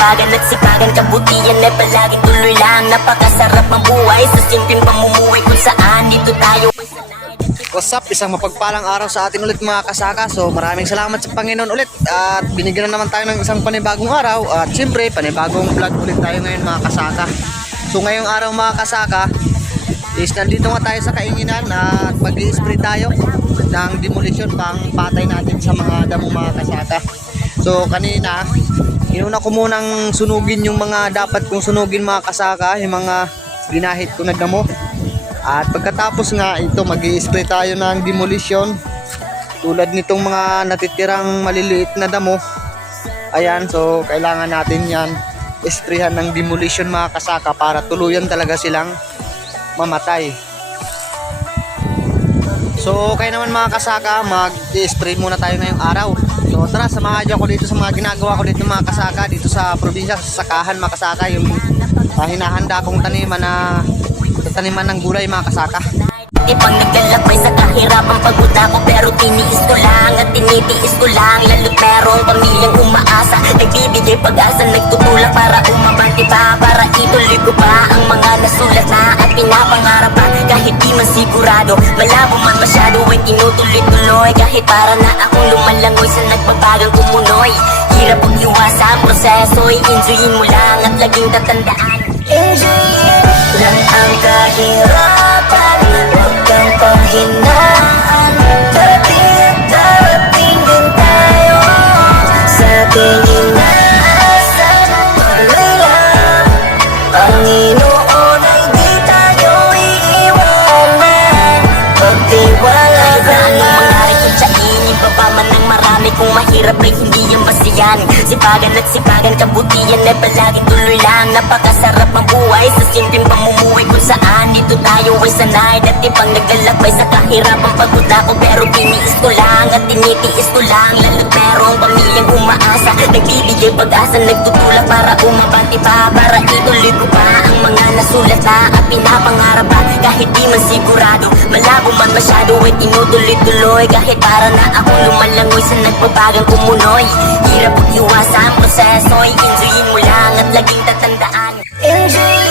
sipagan at sipagan, kabutihan ay palaging tuloy lang. Napakasarap ang buhay sa simpleng pamumuhay kung saan dito tayo ay sanay. What's up? Isang mapagpalang araw sa atin ulit mga kasaka. So maraming salamat sa Panginoon ulit. At binigyan na naman tayo ng isang panibagong araw. At siyempre panibagong vlog ulit tayo ngayon mga kasaka. So ngayong araw mga kasaka is nandito nga tayo sa kainan at mag-i-spray tayo ng demolition pang patay natin sa mga damo mga kasaka. So kanina inuna ko munang sunugin yung mga dapat kong sunugin mga kasaka, yung mga ginahit ko na damo. At pagkatapos nga ito mag-i-spray tayo ng demolition tulad nitong mga natitirang maliliit na damo. Ayan, so kailangan natin yan isprayhan ng demolition mga kasaka para tuluyan talaga silang mamatay. So okay naman mga kasaka, mag-i-spray muna tayo ngayong araw. So tara, samahan niyo ako dito sa mga ginagawa ko dito mga kasaka dito sa probinsya, sa Sakahan mga kasaka, yung hinahanda kong taniman ng gulay mga kasaka. Ipang naglalakbay sa kahirapan, pagod ako pero tiniis ko lang at tinitiis ko lang. Lalo't merong pamilyang umaasa, nagbibigay pag-asa, nagtutulak para umabante pa, para ituloy ko pa ang mga nasulat na at pinapangarap pa. Kahit di man sigurado, malabo man masyado ay tinutuloy-tuloy. Kahit para na akong lumalangoy sa nagbabagang kumunoy. Hirap pag-iwasa ang proseso, i-enjoyin mo lang at laging tatandaan, enjoyin lang ang kahirapan, huwag kang panghinaan. Darating din tayo sa ating inaasan. Tuloy lang, Panginoon ay di tayo iiwanan. Pagtiwala ka lang, mangyari kung siyain, ibaba man ng marami. Kung mahirap ay hindi yung basiyan. Sipagan at sipagan, kabutihan ay palaging tuloy lang. Napakasarap ang buhay sa simpleng pamumuhay kung saan dito tayo ay sanay. Dati pang naglalakbay sa kahirapan, pagod ako pero tiniis ko lang at tinitiis ko lang. Lalo't merong pamilyang umaasa, nagbibigay pag-asa, nagtutulak para umabante pa, para ituloy ko pa ang mga nasulat na at pinapangarap pa. Kahit di man sigurado, malabo man masyado ay tinutuloy-tuloy. Kahit para na ako lumalangoy sa nagbabagang kumunoy. Hirap pag-iwasa ang proseso, i-enjoyin mo lang at laging tatandaan, enjoy